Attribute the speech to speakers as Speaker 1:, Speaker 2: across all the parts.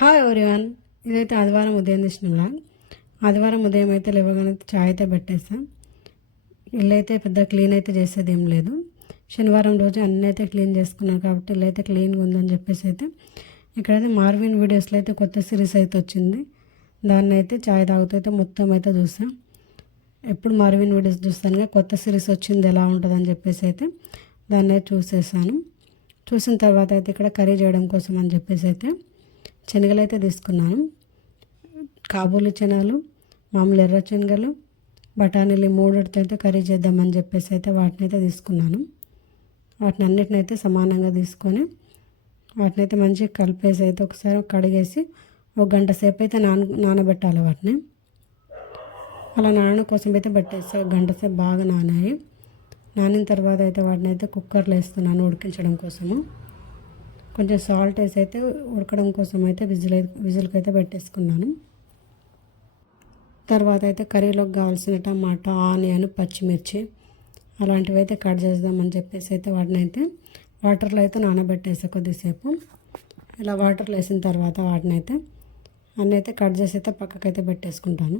Speaker 1: Hi everyone. ఇదైతే ఆదివారం ఉదయం తీసిన బ్లాగ్ ఆదివారం ఉదయం అయితే లేవగానే చాయ్ అయితే పెట్టేస్తాం ఇల్లు అయితే పెద్ద క్లీన్ అయితే చేసేది ఏం లేదు. శనివారం రోజు అన్నీ అయితే క్లీన్ చేసుకున్నాను కాబట్టి ఇల్లు అయితే క్లీన్గా ఉందని చెప్పేసి అయితే ఇక్కడైతే మార్విన్ వీడియోస్లో అయితే కొత్త సిరీస్ అయితే వచ్చింది. దాన్ని అయితే చాయ్ తాగుతూ అయితే మొత్తం అయితే చూసాం ఎప్పుడు మార్విన్ వీడియోస్ చూస్తాను కొత్త సిరీస్ వచ్చింది ఎలా ఉంటుందని చెప్పేసి అయితే దాన్ని అయితే చూసేసాను చూసిన తర్వాత అయితే ఇక్కడ కర్రీ చేయడం కోసం అని చెప్పేసి అయితే శనగలు అయితే తీసుకున్నాను. కాబూలి శనగలు మామూలు ఎర్ర శనగలు బఠానీలు ఈ మూడిటితో అయితే కర్రీ చేద్దామని చెప్పేసి అయితే వాటిని అయితే తీసుకున్నాను. వాటిని అన్నిటిని అయితే సమానంగా తీసుకొని వాటిని అయితే మంచిగా కలిపేసి అయితే ఒకసారి కడిగేసి ఒక గంట సేపు అయితే నాన నానబెట్టాలి వాటిని. అలా నానడం కోసం అయితే పెట్టేసి ఒక గంట సేపు బాగా నానాయి. నానిన తర్వాత అయితే వాటిని అయితే కుక్కర్లో వేస్తున్నాను ఉడికించడం కోసము. కొంచెం సాల్ట్ వేసి అయితే ఉడకడం కోసం అయితే విజిల్ విజిల్కి అయితే పెట్టేసుకున్నాను. తర్వాత అయితే కర్రీలోకి కావాల్సిన టమాటా ఆనియన్ పచ్చిమిర్చి అలాంటివి అయితే కట్ చేద్దామని చెప్పేసి అయితే వాటిని అయితే వాటర్లో అయితే నానబెట్టేసా కొద్దిసేపు. ఇలా వాటర్లో వేసిన తర్వాత వాటిని అయితే అన్నీ అయితే కట్ చేసి అయితే పక్కకైతే పెట్టేసుకుంటాను.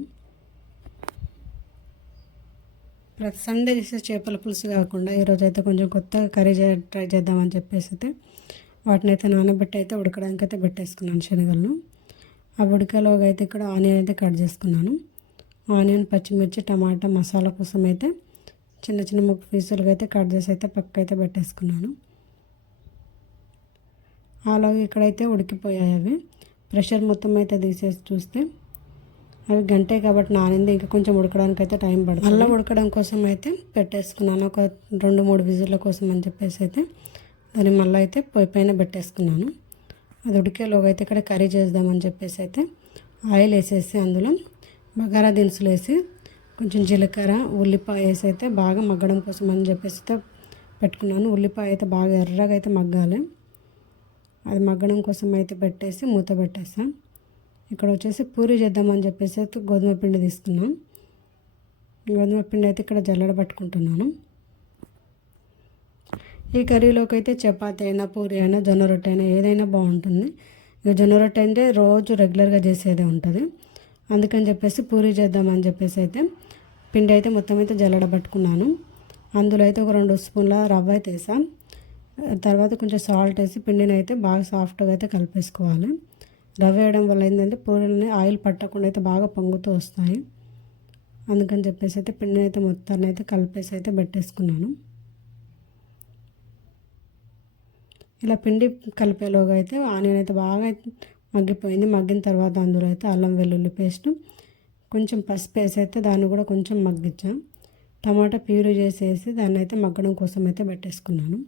Speaker 1: ప్రతి సండే చేసే చేపల పులుసు కాకుండా ఈరోజు అయితే కొంచెం కొత్తగా కర్రీ ట్రై చేద్దామని చెప్పేసి అయితే వాటిని అయితే నానబెట్టి అయితే ఉడకడానికి అయితే పెట్టేసుకున్నాను శనగలను. ఆ ఉడకలోగా అయితే ఇక్కడ ఆనియన్ అయితే కట్ చేసుకున్నాను. ఆనియన్ పచ్చిమిర్చి టమాటా మసాలా కోసం అయితే చిన్న చిన్న ముక్క పీసులుగా అయితే కట్ చేసి అయితే పక్క అయితే పెట్టేసుకున్నాను. అలాగే ఇక్కడైతే ఉడికిపోయాయి అవి. ప్రెషర్ మొత్తం అయితే తీసేసి చూస్తే అవి గంటే కాబట్టి నానింది. ఇంకా కొంచెం ఉడకడానికి అయితే టైం పడుతుంది. అల్లం ఉడకడం కోసం అయితే పెట్టేసుకున్నాను. ఒక రెండు మూడు విజిల్ల కోసం అని చెప్పేసి అయితే దాన్ని మళ్ళీ అయితే పొయ్యి పైన పెట్టేసుకున్నాను. అది ఉడికేలోగా అయితే ఇక్కడ కర్రీ చేద్దామని చెప్పేసి అయితే ఆయిల్ వేసేసి అందులో బగారా దినుసులు వేసి కొంచెం జీలకర్ర ఉల్లిపాయ వేసి అయితే బాగా మగ్గడం కోసం అని చెప్పేసి అయితే పెట్టుకున్నాను. ఉల్లిపాయ అయితే బాగా ఎర్రగా అయితే మగ్గాలి. అది మగ్గడం కోసం అయితే పెట్టేసి మూత పెట్టేస్తాను ఇక్కడ వచ్చేసి పూరి చేద్దామని చెప్పేసి అయితే గోధుమ పిండి తీసుకున్నాను గోధుమ పిండి అయితే ఇక్కడ జల్లడ పట్టుకుంటున్నాను. ఈ కర్రీలోకి అయితే చపాతి అయినా పూరి అయినా జొన్న రొట్టె అయినా ఏదైనా బాగుంటుంది. ఇక జొన్న రొట్టె అంటే రోజు రెగ్యులర్గా చేసేదే ఉంటుంది. అందుకని చెప్పేసి పూరి చేద్దామని చెప్పేసి అయితే పిండి అయితే మొత్తం అయితే జల్లడ పట్టుకున్నాను. అందులో అయితే ఒక రెండు స్పూన్ల రవ్వ అయితే వేసాం. తర్వాత కొంచెం సాల్ట్ వేసి పిండిని అయితే బాగా సాఫ్ట్గా అయితే కలిపేసుకోవాలి. రవ్వ వేయడం వల్ల ఏంటంటే పూరీలని ఆయిల్ పట్టకుండా అయితే బాగా పొంగుతూ వస్తాయి. అందుకని చెప్పేసి అయితే పిండిని అయితే మొత్తాన్ని అయితే కలిపేసి అయితే పెట్టేసుకున్నాను. ఇలా పిండి కలిపేలోగా అయితే ఆనియన్ అయితే బాగా మగ్గిపోయింది. మగ్గిన తర్వాత అందులో అయితే అల్లం వెల్లుల్లి పేస్ట్ కొంచెం పసుపు వేసి అయితే దాన్ని కూడా కొంచెం మగ్గించాం. టమాటా ప్యూరీ చేసేసి దాన్ని అయితే మగ్గడం కోసం అయితే పెట్టేసుకున్నాను.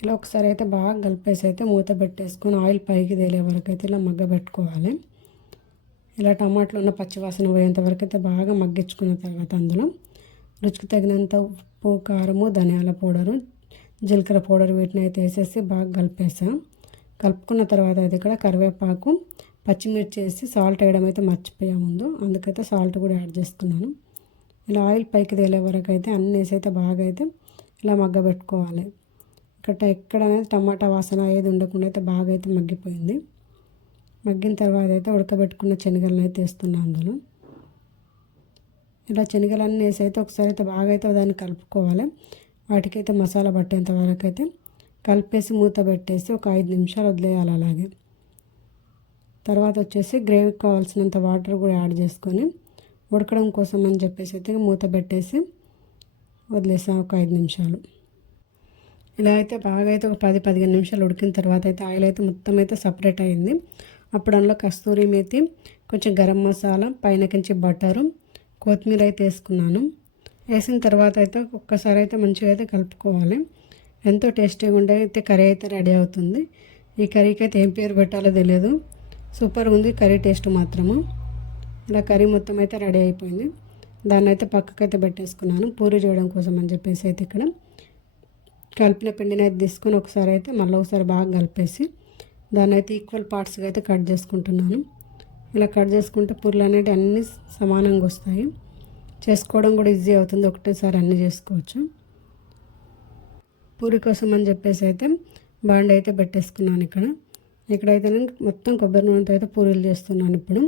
Speaker 1: ఇలా ఒకసారి అయితే బాగా కలిపేసి అయితే మూత పెట్టేసుకొని ఆయిల్ పైకి తేలే వరకు అయితే ఇలా మగ్గ పెట్టుకోవాలి ఇలా టమాటాలు ఉన్న పచ్చివాసన పోయేంత వరకు అయితే బాగా మగ్గించుకున్న తర్వాత అందులో రుచికి తగినంత ఉప్పు కారము ధనియాల పౌడరు జీలకర్ర పౌడర్ వీటిని అయితే వేసేసి బాగా కలిపేసాం. కలుపుకున్న తర్వాత అయితే ఇక్కడ కరివేపాకు పచ్చిమిర్చి వేసి సాల్ట్ వేయడం అయితే మర్చిపోయా ముందు అందుకైతే సాల్ట్ కూడా యాడ్ చేసుకున్నాను ఇలా ఆయిల్ పైకి తేలే వరకు అయితే అన్నీ వేసి అయితే బాగా అయితే ఇలా మగ్గబెట్టుకోవాలి. ఇక్కడ ఎక్కడ అనేది టమాటా వాసన ఏది ఉండకుండా అయితే బాగా అయితే మగ్గిపోయింది. మగ్గిన తర్వాత అయితే ఉడకబెట్టుకున్న శనగలను అయితే వేస్తున్నాను అందులో. ఇలా శనగలన్నీ వేసి అయితే ఒకసారి అయితే బాగా అయితే దాన్ని కలుపుకోవాలి. వాటికైతే మసాలా పట్టేంత వరకు అయితే కలిపేసి మూత పెట్టేసి ఒక ఐదు నిమిషాలు వదిలేయాలి అలాగే. తర్వాత వచ్చేసి గ్రేవీకి కావాల్సినంత వాటర్ కూడా యాడ్ చేసుకొని ఉడకడం కోసం అని చెప్పేసి అయితే మూత పెట్టేసి వదిలేసాం ఒక ఐదు నిమిషాలు. ఇలా అయితే బాగా అయితే ఒక పది పదిహేను నిమిషాలు ఉడికిన తర్వాత అయితే ఆయిల్ అయితే మొత్తం అయితే సపరేట్ అయింది. అప్పుడు అందులో కస్తూరి మేతి కొంచెం గరం మసాలా పైన కించి బటరు కొత్తిమీర అయితే వేసుకున్నాను. వేసిన తర్వాత అయితే ఒక్కసారి అయితే మంచిగా అయితే కలుపుకోవాలి. ఎంతో టేస్టీగా ఉండే అయితే కర్రీ అయితే రెడీ అవుతుంది. ఈ కర్రీకి అయితే ఏం పేరు పెట్టాలో తెలియదు. సూపర్గా ఉంది. కర్రీ టేస్ట్ మాత్రము. ఇలా కర్రీ మొత్తం అయితే రెడీ అయిపోయింది. దాన్ని అయితే పక్కకైతే పెట్టేసుకున్నాను. పూరి చేయడం కోసం అని చెప్పేసి అయితే ఇక్కడ కలిపిన పిండిని అయితే తీసుకొని ఒకసారి అయితే మళ్ళీ ఒకసారి బాగా కలిపేసి దాన్ని అయితే ఈక్వల్ పార్ట్స్గా అయితే కట్ చేసుకుంటున్నాను. ఇలా కట్ చేసుకుంటే పూర్లు అనేవి అన్నీ సమానంగా వస్తాయి. చేసుకోవడం కూడా ఈజీ అవుతుంది. ఒకటేసారి అన్నీ చేసుకోవచ్చు. పూరి కోసం అని చెప్పేసి అయితే బాండ్ అయితే పెట్టేసుకున్నాను ఇక్కడ. ఇక్కడైతే నేను మొత్తం కొబ్బరి నూనెతో అయితే పూరీలు చేస్తున్నాను ఇప్పుడు.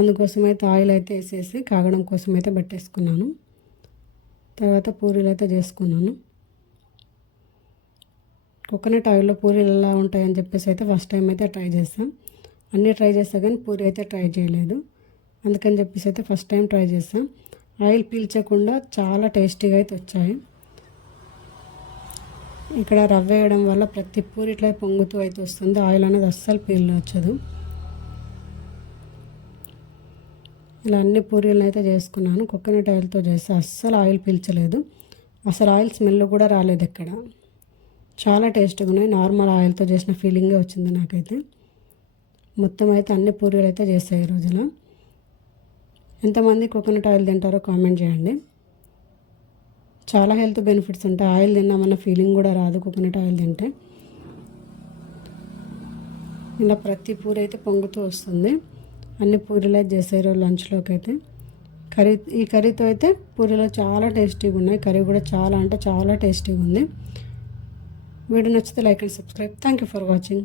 Speaker 1: అందుకోసం అయితే ఆయిల్ అయితే వేసేసి కాగడం కోసం అయితే పెట్టేసుకున్నాను. తర్వాత పూరీలు అయితే చేసుకున్నాను. కోకోనట్ ఆయిల్లో పూరీలు ఎలా ఉంటాయని చెప్పేసి అయితే ఫస్ట్ టైం అయితే ట్రై చేస్తాం అన్నీ ట్రై చేస్తా కానీ పూరి అయితే ట్రై చేయలేదు. అందుకని చెప్పేసి అయితే ఫస్ట్ టైం ట్రై చేస్తాం ఆయిల్ పీల్చకుండా చాలా టేస్టీగా అయితే వచ్చాయి. ఇక్కడ రవ్వ వేయడం వల్ల ప్రతి పూరి ఇట్లా పొంగుతూ అయితే వస్తుంది. ఆయిల్ అనేది అస్సలు పీల్ వచ్చదు ఇలా అన్ని పూరీలను అయితే చేసుకున్నాను. కోకోనట్ ఆయిల్తో చేస్తే అస్సలు ఆయిల్ పీల్చలేదు. అసలు ఆయిల్ స్మెల్ కూడా రాలేదు ఇక్కడ చాలా టేస్ట్గా ఉన్నాయి. నార్మల్ ఆయిల్తో చేసిన ఫీలింగే వచ్చింది నాకైతే. మొత్తం అయితే అన్ని పూరీలు అయితే చేస్తాయి ఈ రోజులో ఎంతమంది కోకోనట్ ఆయిల్ తింటారో కామెంట్ చేయండి. చాలా హెల్త్ బెనిఫిట్స్ ఉంటాయి. ఆయిల్ తిన్నామన్న ఫీలింగ్ కూడా రాదు కోకోనట్ ఆయిల్ తింటే. ఇలా ప్రతి పూరి అయితే పొంగుతూ వస్తుంది. అన్ని పూరీలు అయితే చేసారు లంచ్లోకి అయితే కర్రీ ఈ కర్రీతో అయితే పూరీలో చాలా టేస్టీగా ఉన్నాయి. కర్రీ కూడా చాలా అంటే చాలా టేస్టీగా ఉంది. వీడియో నచ్చితే like and subscribe. Thank you for watching